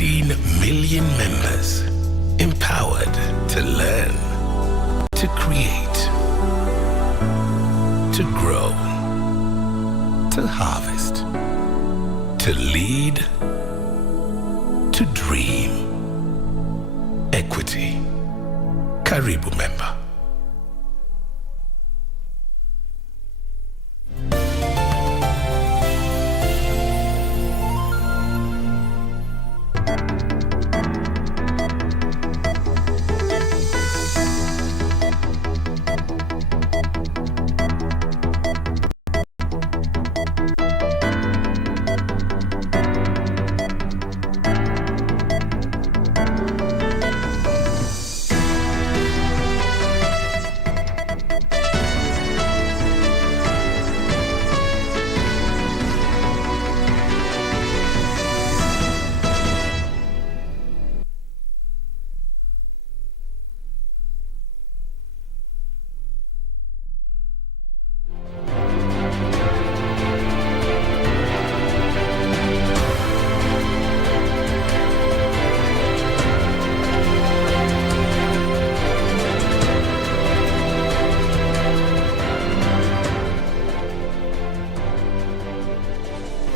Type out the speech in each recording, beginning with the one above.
15 million members, empowered to learn, to create, to grow, to harvest, to lead, to dream. Equity. Karibu member.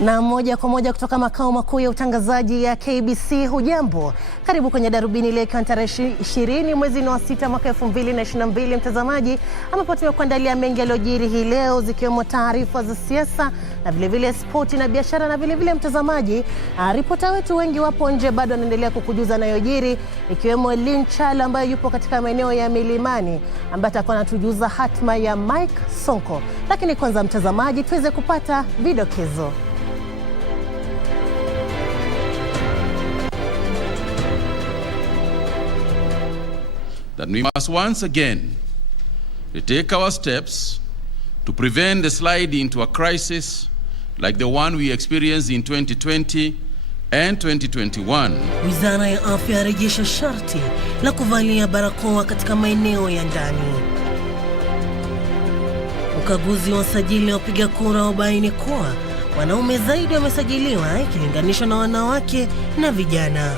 Na moja kwa moja kutoka makao makuu ya utangazaji ya KBC, hujambo? Karibu kwenye Darubini leo tarehe 20 mwezi wa 6 mwaka 2022 mtazamaji, ambapo tumekuandalia mengi yaliyojiri hii leo, zikiwemo taarifa za siasa na vile spoti na biashara, na vile mtazamaji, ripota wetu wengi wapo nje bado anaendelea kukujuza yanayojiri, ikiwemo Lynn Chala ambaye yupo katika maeneo ya milimani, ambaye atakuwa anatujuza hatma ya Mike Sonko. Lakini kwanza mtazamaji, tuweze kupata vidokezo. That we must once again take our steps to prevent the slide into a crisis like the one we experienced in 2020 and 2021. Wizara ya Afya yarejesha sharti la kuvalia barakoa katika maeneo ya ndani. Ukaguzi wa usajili wa wapiga kura wabaini kuwa wanaume zaidi wamesajiliwa ikilinganishwa na wanawake na vijana.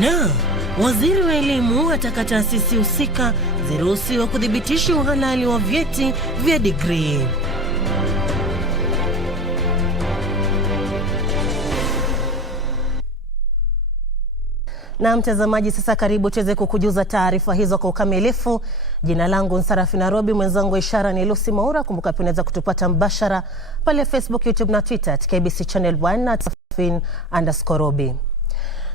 Na waziri wa elimu ataka taasisi husika ziruhusiwe kudhibitisha uhalali wa vyeti vya degree. Na mtazamaji, sasa karibu tuweze kukujuza taarifa hizo kwa ukamilifu. Jina langu ni Sarafina Robi, mwenzangu ishara ni Lucy Maura. Kumbuka pia unaweza kutupata mbashara pale Facebook, YouTube na Twitter @KBC Channel 1 na @Sarafin_Robi.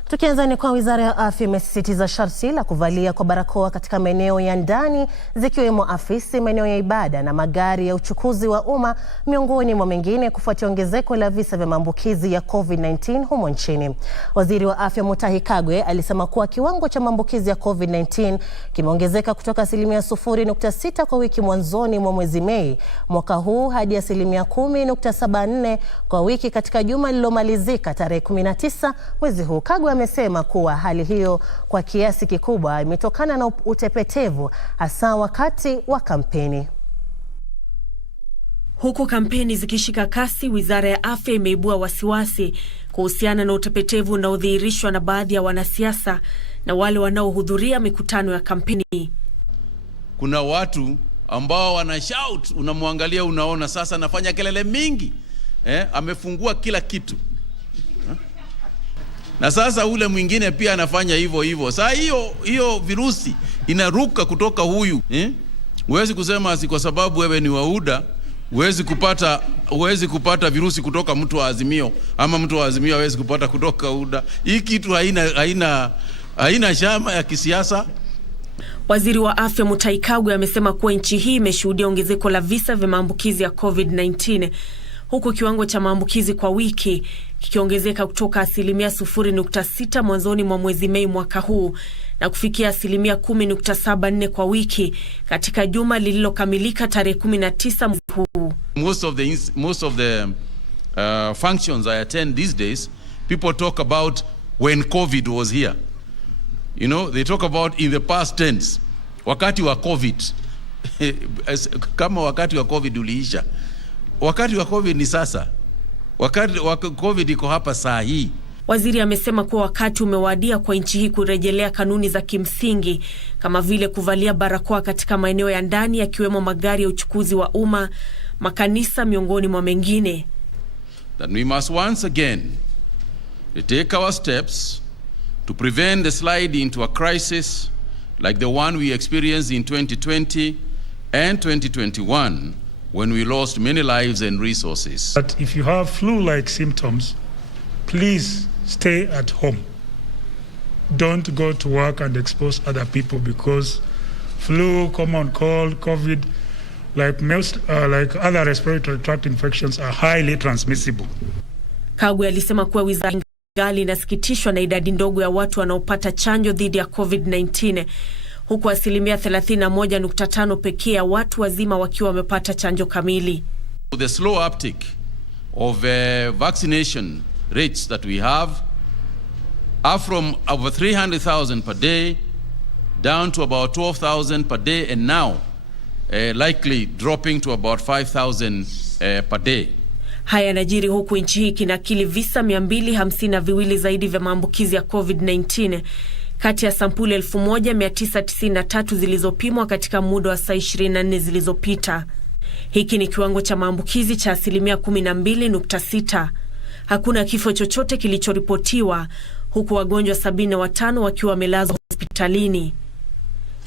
Tukianza ni kwa Wizara ya Afya imesisitiza sharti la kuvalia kwa barakoa katika maeneo ya ndani, zikiwemo afisi, maeneo ya ibada na magari ya uchukuzi wa umma, miongoni mwa mengine, kufuatia ongezeko la visa vya maambukizi ya COVID-19 humo nchini. Waziri wa Afya Mutahi Kagwe alisema kuwa kiwango cha maambukizi ya COVID-19 kimeongezeka kutoka 0.6 kwa wiki mwanzoni mwa mwezi Mei mwaka huu hadi 10.74 kwa wiki katika juma lililomalizika tarehe 19 mwezi huu. Kagwe amesema kuwa hali hiyo kwa kiasi kikubwa imetokana na utepetevu, hasa wakati wa kampeni. Huku kampeni zikishika kasi, Wizara ya Afya imeibua wasiwasi kuhusiana na utepetevu unaodhihirishwa na baadhi ya wanasiasa na wale wanaohudhuria mikutano ya kampeni. Kuna watu ambao wana shout, unamwangalia unaona sasa anafanya kelele mingi, amefungua kila kitu. Na sasa ule mwingine pia anafanya hivyo. Sasa hiyo virusi inaruka kutoka huyu. Huwezi kusema si kwa sababu wewe ni wauda huwezi kupata virusi kutoka mtu wa Azimio, ama mtu wa Azimio hawezi kupata kutoka UDA. Hii kitu haina chama ya kisiasa. Waziri wa Afya Mutahi Kagwe amesema kuwa nchi hii imeshuhudia ongezeko la visa vya maambukizi ya COVID-19, huku kiwango cha maambukizi kwa wiki kikiongezeka kutoka 0.6 mwanzoni mwa mwezi Mei mwaka huu na kufikia 10.74 kwa wiki katika juma lililokamilika tarehe 19 mwezi huu. Most of the functions I attend these days, people talk about when COVID was here. You know, they talk about in the past tense. Wakati wa COVID. Kama wakati wa COVID uliisha. Wakati wa COVID ni sasa. wakati COVID iko hapa saa hii. Waziri amesema kuwa wakati umewadia kwa nchi hii kurejelea kanuni za kimsingi kama vile kuvalia barakoa katika maeneo ya ndani yakiwemo magari ya uchukuzi wa umma, makanisa miongoni mwa mengine. That we must once again take our steps to prevent the slide into a crisis like the one we experienced in 2020 and 2021 when we lost many lives and resources. But if you have flu-like symptoms, please stay at home. Don't go to work and expose other people, because flu, common cold, COVID, like other respiratory tract infections are highly transmissible. Kagwe alisema kuwa wizara ingali inasikitishwa na idadi ndogo ya watu wanaopata chanjo dhidi ya COVID-19, huku 31.5% pekee ya watu wazima wakiwa wamepata chanjo kamili. The slow uptick of vaccination rates that we have are from over 300,000 per day down to about 12,000 per day, and now likely dropping to about 5,000 per day. Haya yanajiri huku nchi hii kinakili visa 252 zaidi vya maambukizi ya COVID-19 kati ya sampuli 1993 zilizopimwa katika muda wa saa 24 zilizopita. Hiki ni kiwango cha maambukizi cha 12.6. Hakuna kifo chochote kilichoripotiwa, huku wagonjwa 75 wakiwa wamelazwa hospitalini.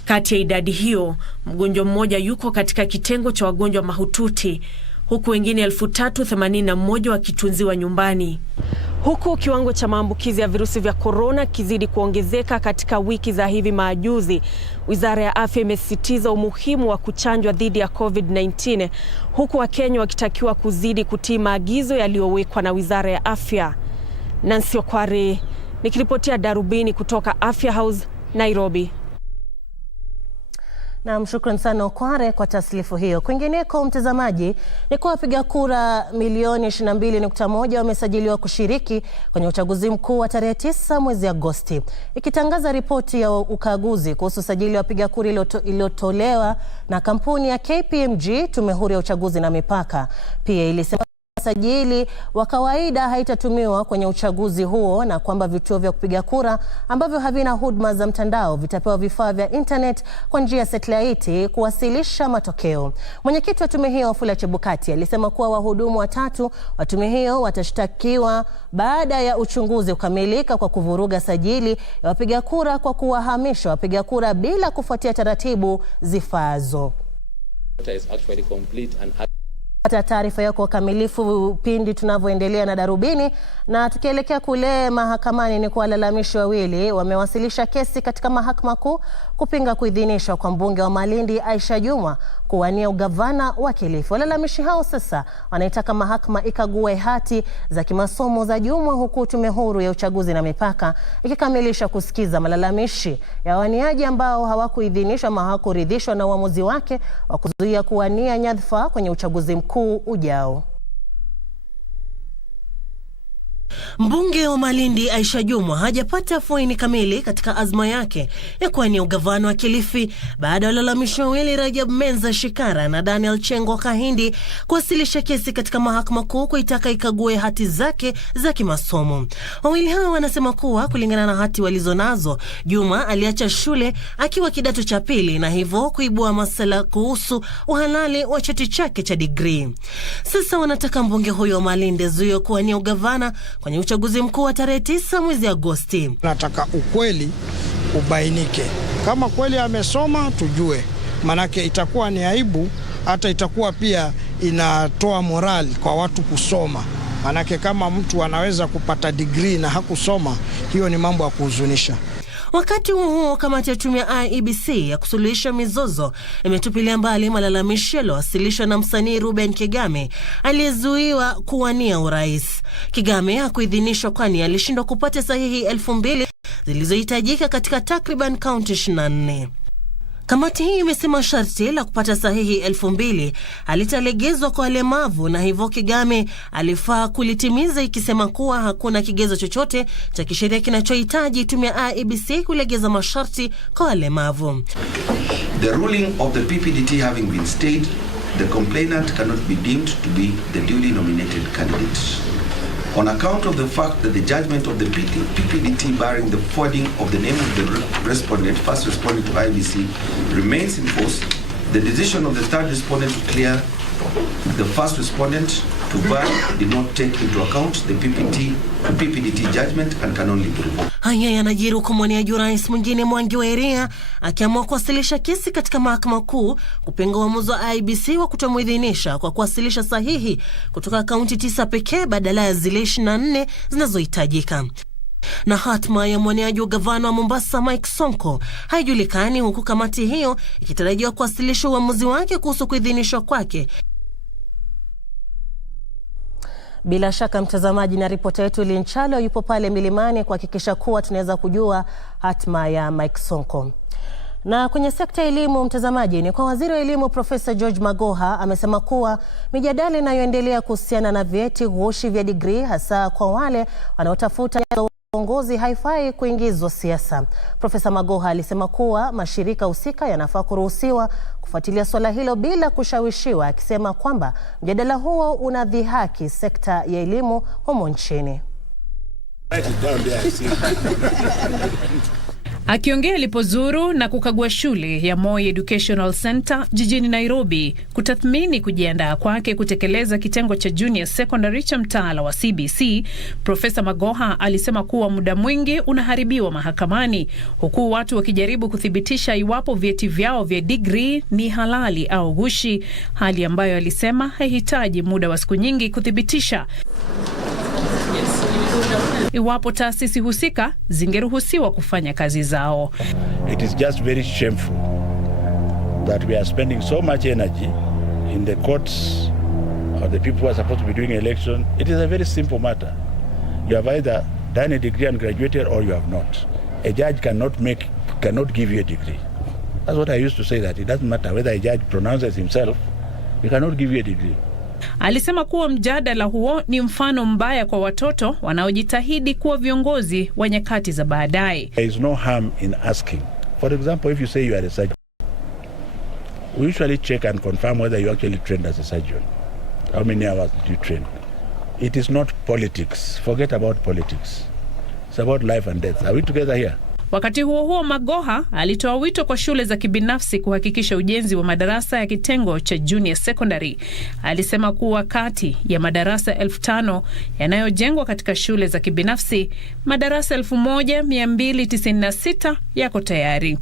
Kati ya idadi hiyo, mgonjwa mmoja yuko katika kitengo cha wagonjwa mahututi, huku wengine 381 wakitunziwa nyumbani. Huku kiwango cha maambukizi ya virusi vya korona kizidi kuongezeka katika wiki za hivi majuzi, Wizara ya Afya imesisitiza umuhimu wa kuchanjwa dhidi ya COVID-19, huku Wakenya wakitakiwa kuzidi kutii maagizo yaliyowekwa na Wizara ya Afya. Nancy Okware nikiripotia Darubini kutoka Afya House, Nairobi. Na mshukran sana Okware kwa taslifu hiyo. Kwingineko mtazamaji, ni kwa wapiga kura milioni 22.1 wamesajiliwa kushiriki kwenye uchaguzi mkuu wa tarehe 9 mwezi Agosti. Ikitangaza ripoti ya ukaguzi kuhusu sajili wa wapiga kura iliyotolewa na kampuni ya KPMG, Tume Huru ya Uchaguzi na Mipaka, pia ilisema sajili wa kawaida haitatumiwa kwenye uchaguzi huo, na kwamba vituo vya kupiga kura ambavyo havina huduma za mtandao vitapewa vifaa vya internet kwa njia ya satellite kuwasilisha matokeo. Mwenyekiti wa tume hiyo Wafula Chebukati alisema kuwa wahudumu watatu wa tume hiyo watashtakiwa baada ya uchunguzi kukamilika kwa kuvuruga sajili ya wapiga kura kwa kuwahamisha wapiga kura bila kufuatia taratibu zifaazo. Pata taarifa yako kamilifu pindi tunavyoendelea na Darubini. Na tukielekea kule mahakamani, ni kwa walalamishi wawili wamewasilisha kesi katika mahakama kuu kupinga kuidhinishwa kwa mbunge wa Malindi Aisha Jumwa kuwania ugavana wa Kilifi. Walalamishi hao sasa wanaitaka mahakama ikague hati za kimasomo za Jumwa, huku Tume Huru ya Uchaguzi na Mipaka ikikamilisha kusikiza malalamishi ya waniaji ambao hawakuidhinishwa ama hawakuridhishwa na uamuzi wake wa kuzuia kuwania nyadhifa kwenye uchaguzi mkuu ujao. Mbunge wa Malindi Aisha Jumwa hajapata afueni kamili katika azma yake ya kuwania ugavana wa Kilifi baada ya walalamishi wawili Rajab Menza Shikara na Daniel Chengo Kahindi kuwasilisha kesi katika mahakama kuu kuitaka ikague hati zake za kimasomo. Wawili hao wanasema kuwa kulingana na hati walizonazo, Jumwa aliacha shule akiwa kidato cha pili na hivyo kuibua masala kuhusu uhalali wa cheti chake cha degree. Sasa wanataka mbunge huyo wa Malindi zuio kuwania ugavana kwenye uchaguzi mkuu wa tarehe 9 mwezi Agosti. Nataka ukweli ubainike. Kama kweli amesoma tujue, manake itakuwa ni aibu, hata itakuwa pia inatoa morali kwa watu kusoma. Manake kama mtu anaweza kupata degree na hakusoma, hiyo ni mambo ya kuhuzunisha. Wakati huo kamati ya tume ya IEBC ya kusuluhisha mizozo imetupilia mbali malalamishi yaliyowasilishwa na msanii Ruben Kigame aliyezuiwa kuwania urais. Kigame hakuidhinishwa kwani alishindwa kupata sahihi 2,000 zilizohitajika katika takriban kaunti 24. Kamati hii imesema sharti la kupata sahihi 2,000 halitalegezwa kwa walemavu, na hivyo Kigame alifaa kulitimiza, ikisema kuwa hakuna kigezo chochote cha kisheria kinachohitaji tume ya IEBC kulegeza masharti kwa walemavu. The ruling of the PPDT having been stayed, the complainant cannot be deemed to be the duly nominated candidate. On account of the fact that the judgment of the PPDT barring the forwarding of the name of the respondent, first respondent to IBC, remains in force, the decision of the third respondent to clear the first respondent to bar did not take into account the PPDT judgment and can only be revoked. Haya yanajiri huku mwaniaji rais mwingine Mwangi wa Iria akiamua kuwasilisha kesi katika mahakama kuu kupinga uamuzi wa IBC wa kutomuidhinisha kwa kuwasilisha sahihi kutoka kaunti 9 pekee badala ya zile 24 zinazohitajika. Na hatma ya mwaniaji wa gavana wa Mombasa Mike Sonko haijulikani, huku kamati hiyo ikitarajiwa kuwasilisha uamuzi wake kuhusu kuidhinishwa kwake. Bila shaka mtazamaji, na ripota yetu Linchalo yupo pale milimani kuhakikisha kuwa tunaweza kujua hatma ya Mike Sonko. Na kwenye sekta ya elimu mtazamaji, ni kwa waziri wa elimu Profesa George Magoha amesema kuwa mijadala inayoendelea kuhusiana na vyeti ghushi vya degree hasa kwa wale wanaotafuta uongozi haifai kuingizwa siasa. Profesa Magoha alisema kuwa mashirika husika yanafaa kuruhusiwa kufuatilia swala hilo bila kushawishiwa, akisema kwamba mjadala huo unadhihaki sekta ya elimu humo nchini. Akiongea alipozuru na kukagua shule ya Moi Educational Center jijini Nairobi kutathmini kujiandaa kwake kutekeleza kitengo cha junior secondary cha mtaala wa CBC, Profesa Magoha alisema kuwa muda mwingi unaharibiwa mahakamani, huku watu wakijaribu kuthibitisha iwapo vyeti vyao vya degree ni halali au ghushi, hali ambayo alisema haihitaji muda wa siku nyingi kuthibitisha. Iwapo taasisi husika zingeruhusiwa kufanya kazi zao. It is just very shameful that we are spending so much energy in the courts of the people who are supposed to be doing election. It is a very simple matter. You have either done a degree and graduated or you have not. A judge cannot give you a degree. That's what I used to say, that it doesn't matter whether a judge pronounces himself, he cannot give you a degree. Alisema kuwa mjadala huo ni mfano mbaya kwa watoto wanaojitahidi kuwa viongozi wa nyakati za baadaye. There is no harm in asking. For example, if you say you are a surgeon, we usually check and confirm whether you actually trained as a surgeon. How many hours did you train? It is not politics. Forget about politics. It's about life and death. Are we together here? Wakati huo huo, Magoha alitoa wito kwa shule za kibinafsi kuhakikisha ujenzi wa madarasa ya kitengo cha junior secondary. Alisema kuwa kati ya madarasa 5,000 yanayojengwa katika shule za kibinafsi, madarasa 1,296 yako tayari.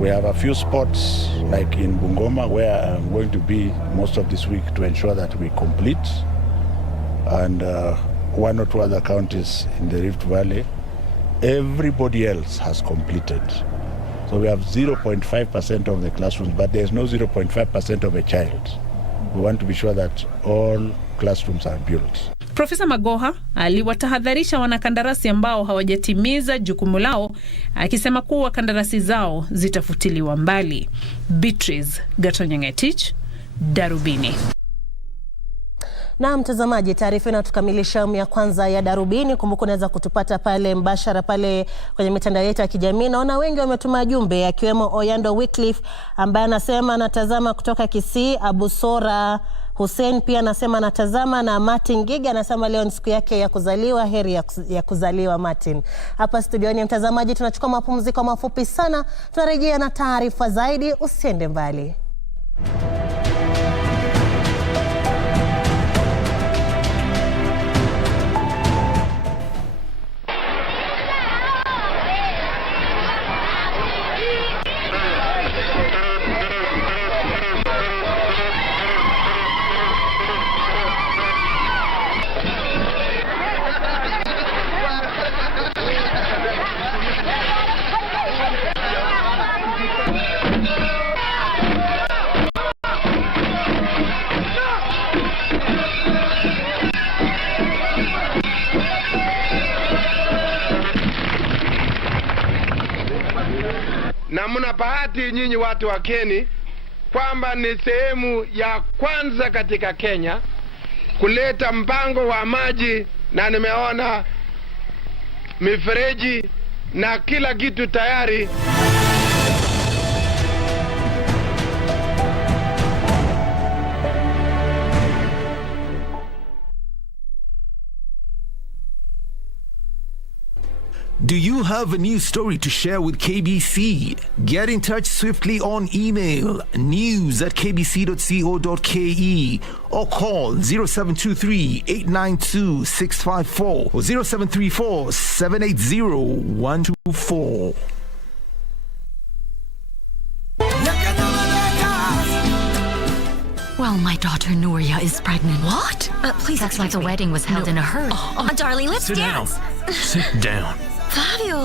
We have a few spots like in Bungoma where I'm going to be most of this week to ensure that we complete, and one or two other counties in the Rift Valley. Everybody else has completed. So we have 0.5% of the classrooms, but there's no 0.5% of a child. We want to be sure that all classrooms are built. Profesa Magoha aliwatahadharisha wanakandarasi ambao hawajatimiza jukumu lao, akisema kuwa kandarasi zao zitafutiliwa mbali. Beatrice Gatonyangetich, Darubini. Na mtazamaji, taarifa inatukamilisha awamu ya kwanza ya Darubini. Kumbuka unaweza kutupata pale mbashara pale kwenye mitandao yetu ya kijamii. Naona wengi wametuma jumbe, akiwemo Oyando Wycliffe ambaye anasema anatazama kutoka Kisii. Abusora Hussein pia anasema anatazama, na Martin Giga anasema leo ni siku yake ya kuzaliwa. Heri ya kuzaliwa Martin. Hapa studioni mtazamaji, tunachukua mapumziko mafupi sana. Tunarejea na taarifa zaidi, usiende mbali. Na mna bahati nyinyi watu wa Keni kwamba ni sehemu ya kwanza katika Kenya kuleta mpango wa maji, na nimeona mifereji na kila kitu tayari. Do you have a news story to share with KBC? Get in touch swiftly on email news@kbc.co.ke or call 0723-892-654 or 0734-780-124. Well, my daughter Nuria is pregnant. What? Please That's why the wedding was held in a hurry. Darling, let's dance. Sit down. Fabio.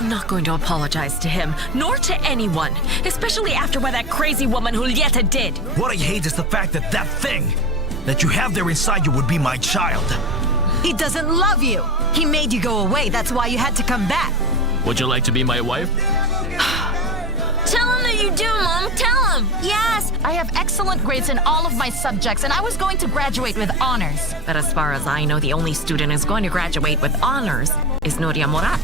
I'm not going to apologize to him, nor to anyone, especially after what that crazy woman Julieta did. What I hate is the fact that that thing that you have there inside you would be my child. He doesn't love you. He made you go away. That's why you had to come back. Would you like to be my wife? Tell him that you do, Mom. Tell him. Yes, I have excellent grades in all of my subjects, and I was going to graduate with honors. But as far as I know, the only student who's going to graduate with honors is Nuria Morat.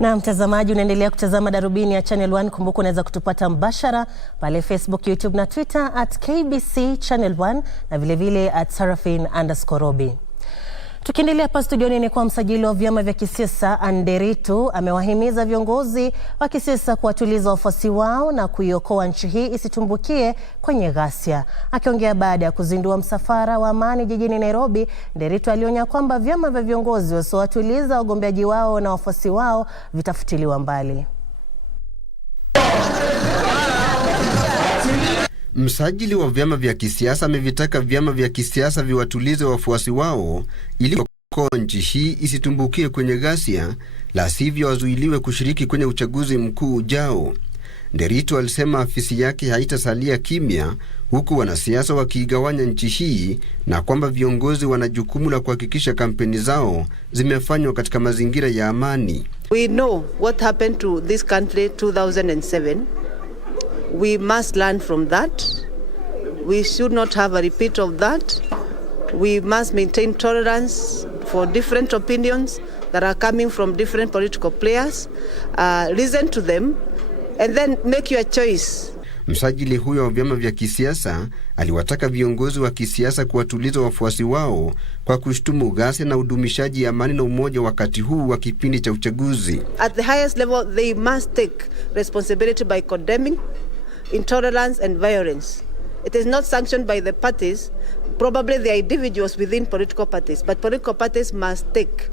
Na mtazamaji, unaendelea kutazama Darubini ya Channel 1. Kumbuka unaweza kutupata mbashara pale Facebook, YouTube na Twitter @KBC Channel 1 na vile @Sarafina_Robi. Tukiendelea hapa studioni ni kwa msajili wa vyama vya kisiasa Nderitu amewahimiza viongozi wa kisiasa kuwatuliza wafuasi wao na kuiokoa nchi hii isitumbukie kwenye ghasia. Akiongea baada ya kuzindua msafara wa amani jijini Nairobi, Nderitu alionya kwamba vyama vya viongozi wasiowatuliza wagombeaji wao na wafuasi wao vitafutiliwa mbali. Msajili wa vyama vya kisiasa amevitaka vyama vya kisiasa viwatulize wafuasi wao ili kuokoa nchi hii isitumbukie kwenye ghasia, la sivyo wazuiliwe kushiriki kwenye uchaguzi mkuu ujao. Nderitu alisema afisi yake haitasalia kimya huku wanasiasa wakiigawanya nchi hii na kwamba viongozi wana jukumu la kuhakikisha kampeni zao zimefanywa katika mazingira ya amani. We know what happened to this country 2007. We must learn from that. We should not have a repeat of that. We must maintain tolerance for different opinions that are coming from different political players. Listen to them and then make your choice. Msajili huyo wa vyama vya kisiasa aliwataka viongozi wa kisiasa kuwatuliza wafuasi wao kwa kushtumu ghasia na udumishaji amani na umoja wakati huu wa kipindi cha uchaguzi. At the highest level, they must take responsibility by condemning intolerance and violence. It is not sanctioned by the parties, probably the individuals within political parties, but political parties must take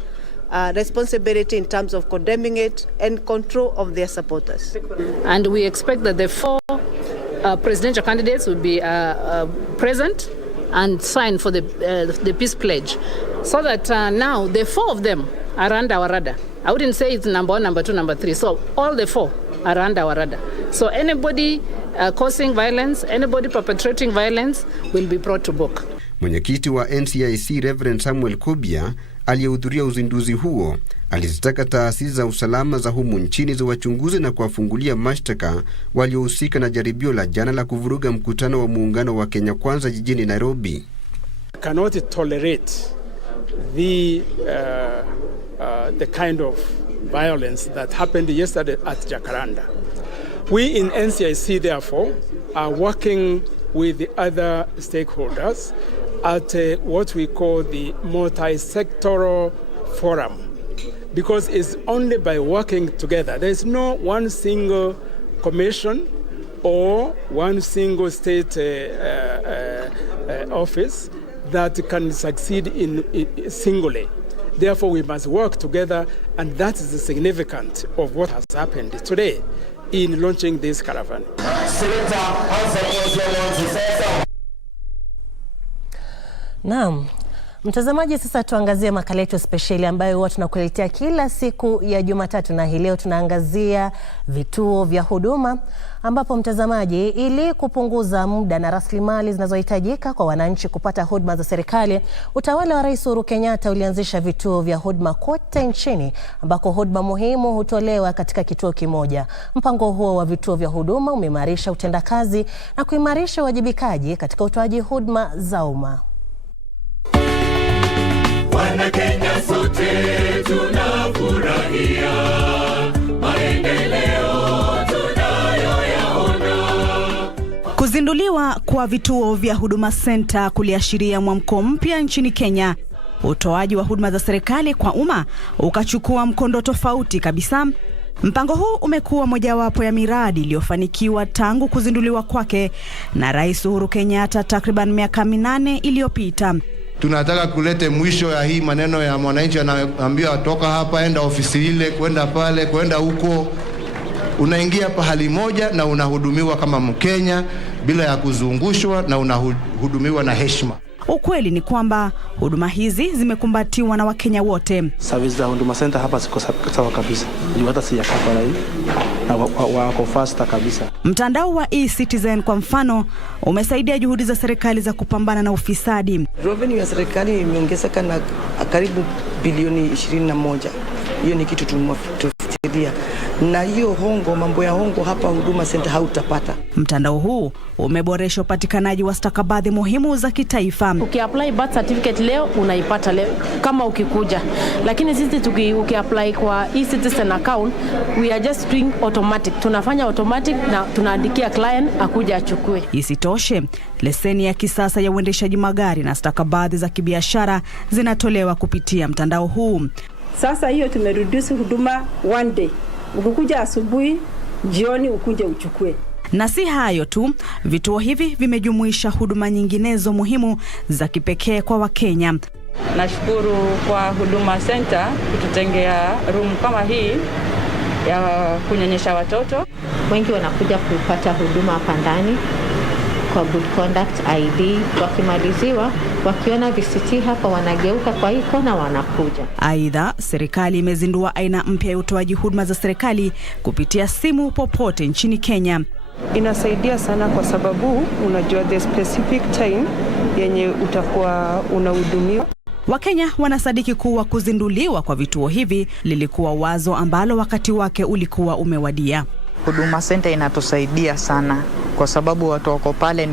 responsibility in terms of condemning it and control of their supporters. And we expect that the four presidential candidates will be present and sign for the peace pledge, so that now the four of them are under our radar. I wouldn't say it's number 1, number 2, number 3. So all the four are under our radar. So anybody causing violence, anybody perpetrating violence will be brought to book. Mwenyekiti wa NCIC Reverend Samuel Kobia aliyehudhuria uzinduzi huo alizitaka taasisi za usalama za humu nchini ziwachunguze na kuwafungulia mashtaka waliohusika na jaribio la jana la kuvuruga mkutano wa muungano wa Kenya Kwanza jijini Nairobi. Cannot tolerate the kind of violence that happened yesterday at Jacaranda. We in NCIC therefore are working with the other stakeholders at what we call the multi-sectoral forum, because it's only by working together. There's no one single commission or one single state office that can succeed in singly. Therefore, we must work together, and that is the significance of what has happened today in launching this caravan. Naam. Mtazamaji, sasa tuangazie makala yetu spesheli ambayo huwa tunakuletea kila siku ya Jumatatu, na hii leo tunaangazia vituo vya huduma, ambapo mtazamaji, ili kupunguza muda na rasilimali zinazohitajika kwa wananchi kupata huduma za serikali, utawala wa Rais Uhuru Kenyatta ulianzisha vituo vya huduma kote nchini ambako huduma muhimu hutolewa katika kituo kimoja. Mpango huo wa vituo vya huduma umeimarisha utendakazi na kuimarisha uwajibikaji katika utoaji huduma za umma. Wana Kenya sote tunafurahia maendeleo tunayoyaona. Kuzinduliwa kwa vituo vya Huduma Center kuliashiria mwamko mpya nchini Kenya. Utoaji wa huduma za serikali kwa umma ukachukua mkondo tofauti kabisa. Mpango huu umekuwa mojawapo ya miradi iliyofanikiwa tangu kuzinduliwa kwake na Rais Uhuru Kenyatta takriban miaka 8 iliyopita. Tunataka kulete mwisho ya hii maneno ya mwananchi anaambiwa toka hapa enda ofisi ile, kwenda pale, kwenda huko. Unaingia pahali moja na unahudumiwa kama Mkenya bila ya kuzungushwa, na unahudumiwa na heshima. Ukweli ni kwamba huduma hizi zimekumbatiwa na Wakenya wote. Service za Huduma Center hapa ziko sawa kabisa. Juu hata si ya kafara hii na wako faster kabisa. Mtandao wa e-Citizen kwa mfano umesaidia juhudi za serikali za kupambana na ufisadi. Revenue ya serikali imeongezeka na karibu bilioni 21. Hiyo ni kitu tumefikiria. Na hiyo hongo, mambo ya hongo hapa Huduma Center hautapata. Mtandao huu umeboresha upatikanaji wa stakabadhi muhimu za kitaifa. Ukiapply birth certificate leo unaipata leo kama ukikuja. Lakini sisi ukiapply kwa e-Citizen account, we are just doing automatic. Tunafanya automatic na tunaandikia client akuja achukue. Isitoshe, leseni ya kisasa ya uendeshaji magari na stakabadhi za kibiashara zinatolewa kupitia mtandao huu. Sasa hiyo tumereduce huduma one day. Ukikuja asubuhi, jioni ukuje uchukue. Na si hayo tu, vituo hivi vimejumuisha huduma nyinginezo muhimu za kipekee kwa Wakenya. Nashukuru kwa Huduma Center kututengea room kama hii ya kunyonyesha watoto. Wengi wanakuja kupata huduma hapa ndani kwa good conduct ID, wakimaliziwa wakiona VCT hapa wanageuka kwa hii kona wanakuja. Aidha, serikali imezindua aina mpya ya utoaji huduma za serikali kupitia simu popote nchini Kenya. Inasaidia sana kwa sababu unajua the specific time yenye utakuwa unahudumiwa. Wakenya wanasadiki kuwa kuzinduliwa kwa vituo hivi lilikuwa wazo ambalo wakati wake ulikuwa umewadia. Huduma Center inatusaidia sana kwa sababu watu wako pale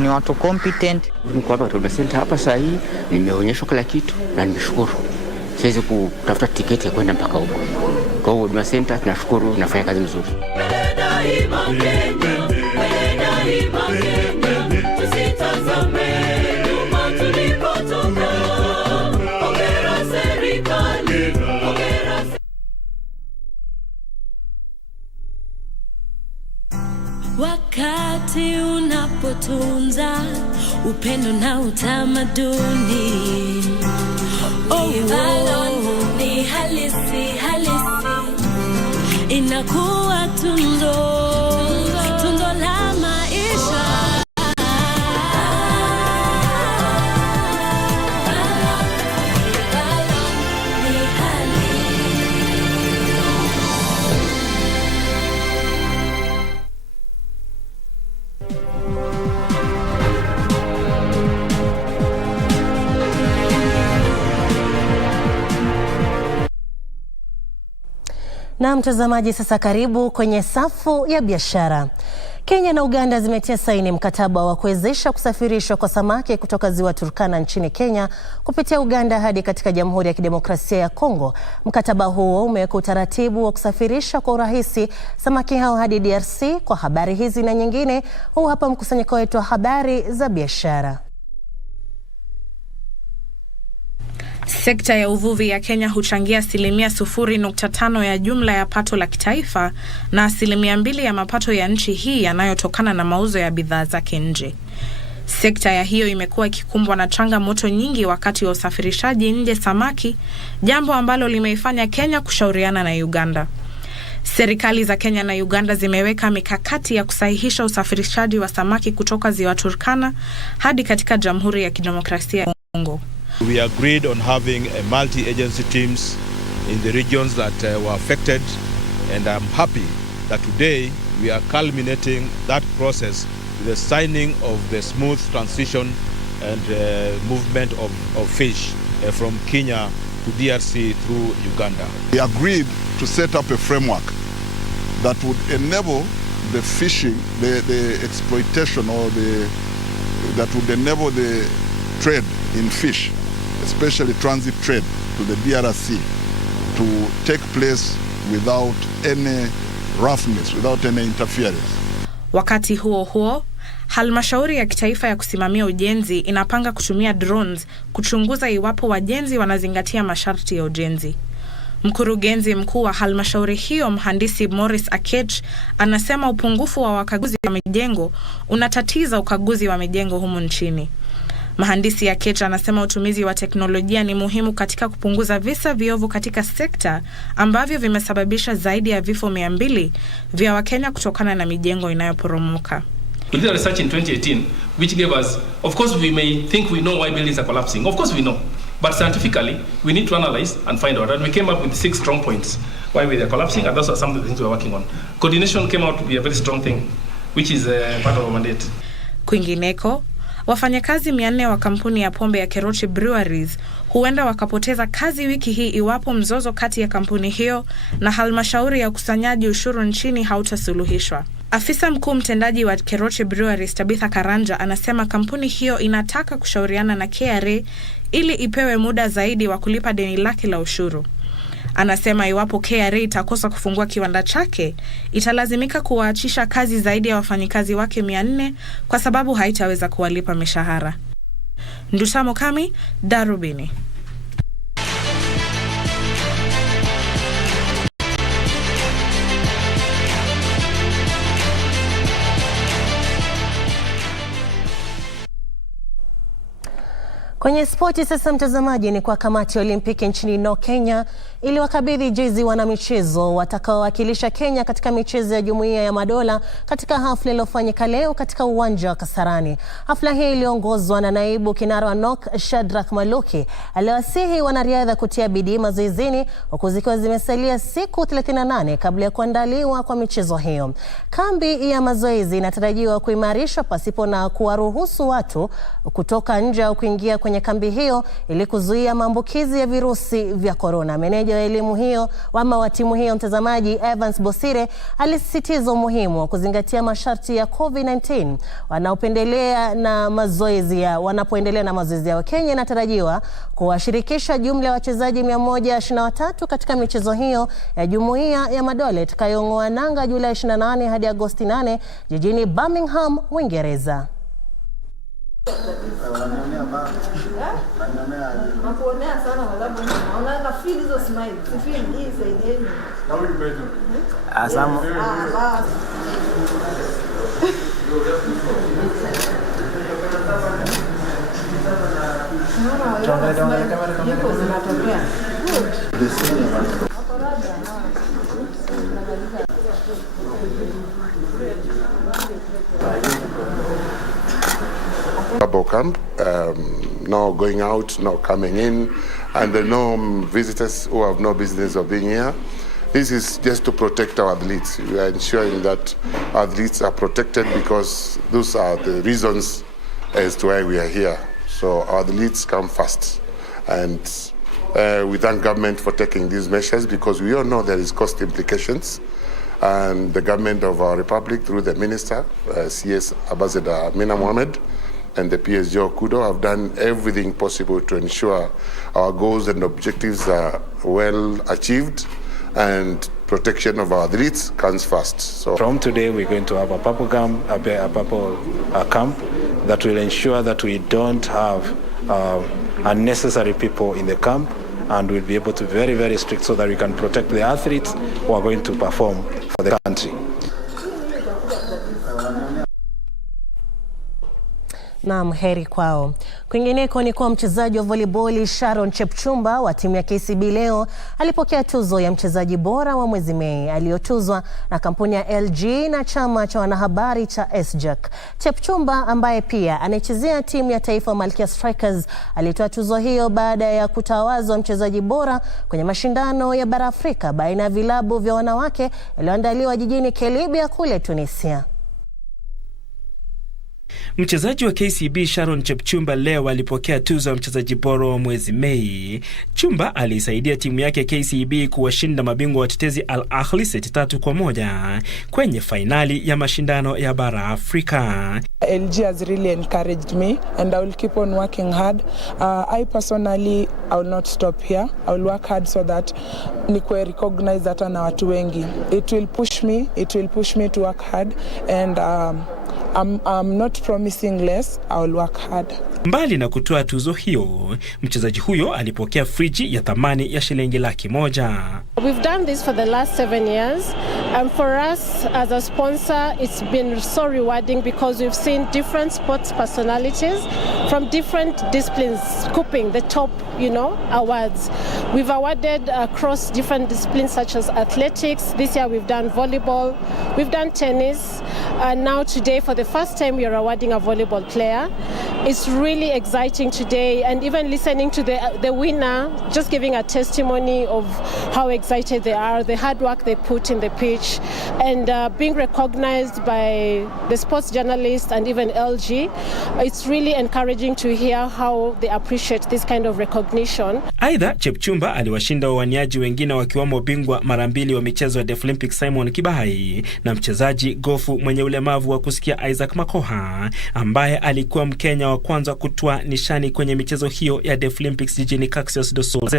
ni watu competent. Niko hapa Huduma Center hapa saa hii, nimeonyeshwa kila kitu na nimeshukuru. Siwezi kutafuta tiketi ya kwenda mpaka huko. Kwa hiyo Huduma Center tunashukuru, nafanya kazi nzuri. Wakati unapotunza upendo na utamaduni, ni halisi inakuwa tundo la maisha. Na mtazamaji, sasa karibu kwenye safu ya biashara. Kenya na Uganda zimetia saini mkataba wa kuwezesha kusafirishwa kwa samaki kutoka ziwa Turkana nchini Kenya kupitia Uganda hadi katika Jamhuri ya Kidemokrasia ya Kongo. Mkataba huo umeweka utaratibu wa kusafirisha kwa urahisi samaki hao hadi DRC. Kwa habari hizi na nyingine, huu hapa mkusanyiko wetu wa habari za biashara. Sekta ya uvuvi ya Kenya huchangia 0.5% ya jumla ya pato la kitaifa na 2% ya mapato ya nchi hii yanayotokana na mauzo ya bidhaa zake nje. Sekta ya hiyo imekuwa ikikumbwa na changamoto nyingi wakati wa usafirishaji nje samaki, jambo ambalo limeifanya Kenya kushauriana na Uganda. Serikali za Kenya na Uganda zimeweka mikakati ya kusahihisha usafirishaji wa samaki kutoka ziwa Turkana hadi katika Jamhuri ya Kidemokrasia ya Kongo. We agreed on having a multi-agency teams in the regions that were affected, and I'm happy that today we are culminating that process with the signing of the smooth transition and movement of fish from Kenya to DRC through Uganda. We agreed to set up a framework that would enable the fishing, the exploitation, or that would enable the trade in fish especially transit trade to the DRC, to take place without any roughness, without any interference. Wakati huo huo, Halmashauri ya Kitaifa ya Kusimamia Ujenzi inapanga kutumia drones kuchunguza iwapo wajenzi wanazingatia masharti ya ujenzi. Mkurugenzi mkuu wa halmashauri hiyo, mhandisi Morris Akech, anasema upungufu wa wakaguzi wa mijengo unatatiza ukaguzi wa mijengo humu nchini. Mhandisi Akech anasema utumizi wa teknolojia ni muhimu katika kupunguza visa viovu katika sekta ambavyo vimesababisha zaidi ya vifo 200 vya Wakenya kutokana na mijengo inayoporomoka. We did a research in 2018 which gave us, of course we may think we know why buildings are collapsing. Of course we know. But scientifically, we need to analyze and find out. And we came up with 6 strong points why they are collapsing, and those are some of the things we are working on. Coordination came out to be a very strong thing, which is part of our mandate. Kwingineko, wafanyakazi 400 wa kampuni ya pombe ya Keroche Breweries huenda wakapoteza kazi wiki hii iwapo mzozo kati ya kampuni hiyo na halmashauri ya ukusanyaji ushuru nchini hautasuluhishwa. Afisa mkuu mtendaji wa Keroche Breweries Tabitha Karanja anasema kampuni hiyo inataka kushauriana na KRA ili ipewe muda zaidi wa kulipa deni lake la ushuru. Anasema iwapo KRA itakosa kufungua kiwanda chake, italazimika kuwaachisha kazi zaidi ya wafanyikazi wake 400 kwa sababu haitaweza kuwalipa mishahara. Ndutamo Kami, Darubini. Kwenye spoti sasa, mtazamaji, ni kwa kamati ya Olimpiki nchini Kenya ili wakabidhi jezi wanamichezo watakaowakilisha Kenya katika michezo ya Jumuiya ya Madola katika hafla iliyofanyika leo katika uwanja wa Kasarani. Hafla hii iliongozwa na naibu kinara wa NOK Shadrack Maluki aliwasihi wanariadha kutia bidii mazoezini huku zikiwa zimesalia siku 38 kabla ya kuandaliwa kwa michezo hiyo. Kambi ya mazoezi inatarajiwa kuimarishwa pasipo na kuwaruhusu watu kutoka nje au kuingia kwenye kambi hiyo ili kuzuia maambukizi ya virusi vya corona. Meneja wa elimu hiyo wa timu hiyo, mtazamaji, Evans Bosire, alisisitiza umuhimu wa kuzingatia masharti ya COVID-19 wanapoendelea na mazoezi yao. Kenya inatarajiwa kuwashirikisha jumla ya wachezaji 123 katika michezo hiyo ya Jumuiya ya Madola itakayong'oa nanga Julai 28 hadi Agosti 8 jijini Birmingham, Uingereza. Bubble camp, no going out, no coming in, and there are no visitors who have no business of being here. This is just to protect our athletes. We are ensuring that our athletes are protected because those are the reasons as to why we are here. So our athletes come first. And we thank government for taking these measures because we all know there is cost implications. And the government of our republic, through the minister, CS Ambassador Mina Mohammed, and the PSG Kudo, have done everything possible to ensure our goals and objectives are well achieved and protection of our athletes comes first. So from today we're going to have a purple camp, camp that will ensure that we don't have unnecessary people in the camp, and we'll be able to be very, very strict so that we can protect the athletes who are going to perform for the country. Naam, heri kwao. Kwingineko ni kwa mchezaji wa volleyball Sharon Chepchumba wa timu ya KCB leo alipokea tuzo ya mchezaji bora wa mwezi Mei aliyotuzwa na kampuni ya LG na chama cha wanahabari cha SJAC. Chepchumba ambaye pia anachezea timu ya taifa Malkia Strikers alitoa tuzo hiyo baada ya kutawazwa mchezaji bora kwenye mashindano ya bara Afrika baina ya vilabu vya wanawake yaliyoandaliwa jijini Kelibia kule Tunisia. Mchezaji wa KCB Sharon Chepchumba leo alipokea tuzo ya mchezaji bora wa mwezi Mei. Chumba alisaidia timu yake KCB kuwashinda mabingwa watetezi Al Ahly seti 3-1 kwenye fainali ya mashindano ya bara Afrika. LG has really encouraged me and I will keep on working hard. I personally, I will not stop here. I will work hard so that nikwe recognize hata na watu wengi. It will push me to work hard and I'm not promising less. I will work hard. Mbali na kutoa tuzo hiyo, mchezaji huyo alipokea friji ya thamani ya shilingi 100,000. We've done this for the last 7 years, and for us as a sponsor, it's been so rewarding because we've seen different sports personalities from different disciplines scooping the top, awards. We've awarded across different disciplines such as athletics. This year we've done volleyball, we've done tennis, and now today for the first time we are awarding a volleyball player. It's really exciting today, and even listening to the winner, just giving a testimony of how excited they are, the hard work they put in the pitch, and being recognized by the sports journalists and even LG. It's really encouraging to hear how they appreciate this kind of recognition. Aidha, Chepchumba aliwashinda wawaniaji wengine wakiwamo bingwa mara 2 wa michezo ya Deaflympic Simon Kibai na mchezaji gofu mwenye ulemavu wa kusikia Isaac Makoha, ambaye alikuwa Mkenya wa kwanza kutoa nishani kwenye michezo hiyo ya Deaflympics jijini Caxias do Sul.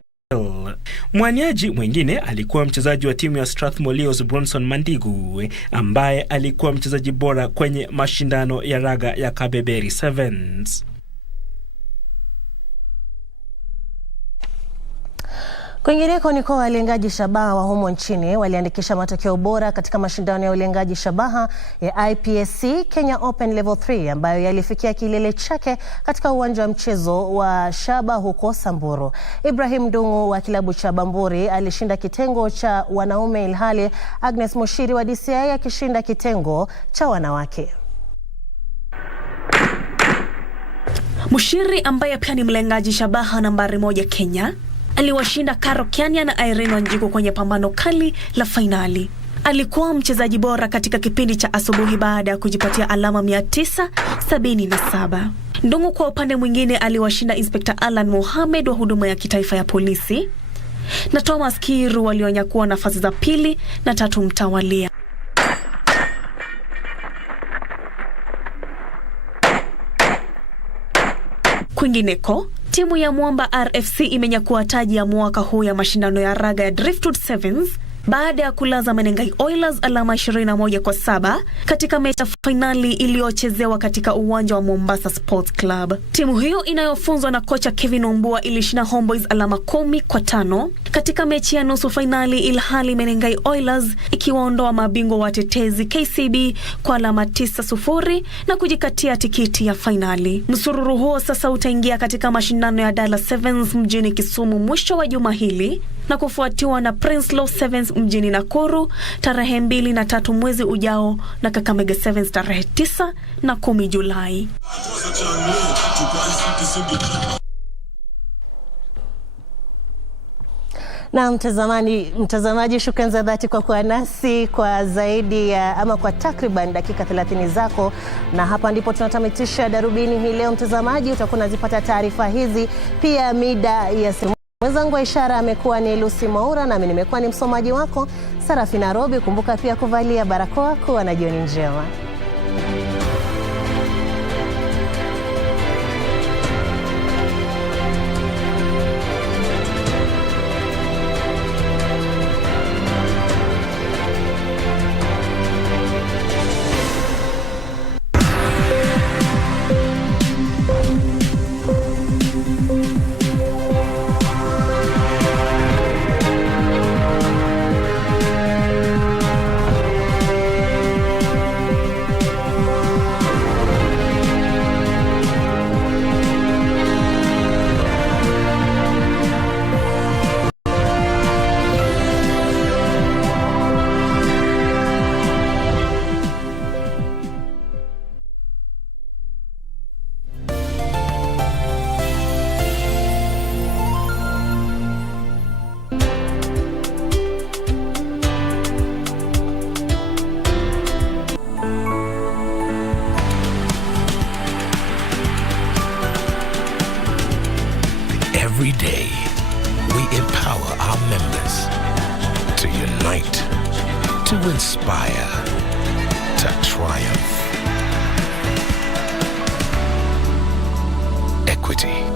Mwaniaji mwingine alikuwa mchezaji wa timu ya Strathmore Leos Bronson Mandigu, ambaye alikuwa mchezaji bora kwenye mashindano ya raga ya Kabeberi Sevens. Kwingineko ni kwa walengaji shabaha wa humo nchini waliandikisha matokeo bora katika mashindano ya ulengaji shabaha ya IPSC Kenya Open Level 3 ambayo yalifikia kilele chake katika uwanja wa mchezo wa shaba huko Samburu. Ibrahim Dungu wa kilabu cha Bamburi alishinda kitengo cha wanaume, ilhali Agnes Moshiri wa DCI akishinda kitengo cha wanawake. Moshiri ambaye pia ni mlengaji shabaha nambari 1 Kenya aliwashinda Karo Kiania na Irene Wanjiku kwenye pambano kali la fainali. Alikuwa mchezaji bora katika kipindi cha asubuhi baada ya kujipatia alama 977. Ndungu kwa upande mwingine aliwashinda Inspector Alan Mohamed wa huduma ya kitaifa ya polisi na Thomas Kiru walionyakua nafasi za 2 na 3 mtawalia. Kwingineko, timu ya Mwamba RFC imenyakua taji ya mwaka huu ya mashindano ya raga ya Driftwood Sevens baada ya kulaza Menengai Oilers alama 21-7 katika mechi finali iliyochezewa katika uwanja wa Mombasa Sports Club. Timu hiyo inayofunzwa na kocha Kevin Ombua ilishinda Homeboys alama 10-5 katika mechi ya nusu finali, ilhali Menengai Oilers ikiwaondoa mabingwa watetezi KCB kwa alama 9-0 na kujikatia tikiti ya finali. Msururu huo sasa utaingia katika mashindano ya Dala Sevens mjini Kisumu mwisho wa juma hili na kufuatiwa na Prince Law Sevens mjini Nakuru tarehe 2 na 3 mwezi ujao na Kakamega Sevens tarehe 9 na 10 Julai. Na mtazamaji, shukrani za dhati kwa kuwa nasi kwa zaidi ya kwa takriban dakika 30 zako, na hapa ndipo tunatamatisha Darubini hii leo. Mtazamaji, utakuwa unazipata taarifa hizi pia mida ya mwenzangu wa ishara amekuwa ni Lucy Maura, na mimi nimekuwa ni msomaji wako Sarafina Robi. Kumbuka pia kuvalia barakoa. Kuwa na jioni njema. day, we empower our members to unite, to inspire, to triumph. Equity.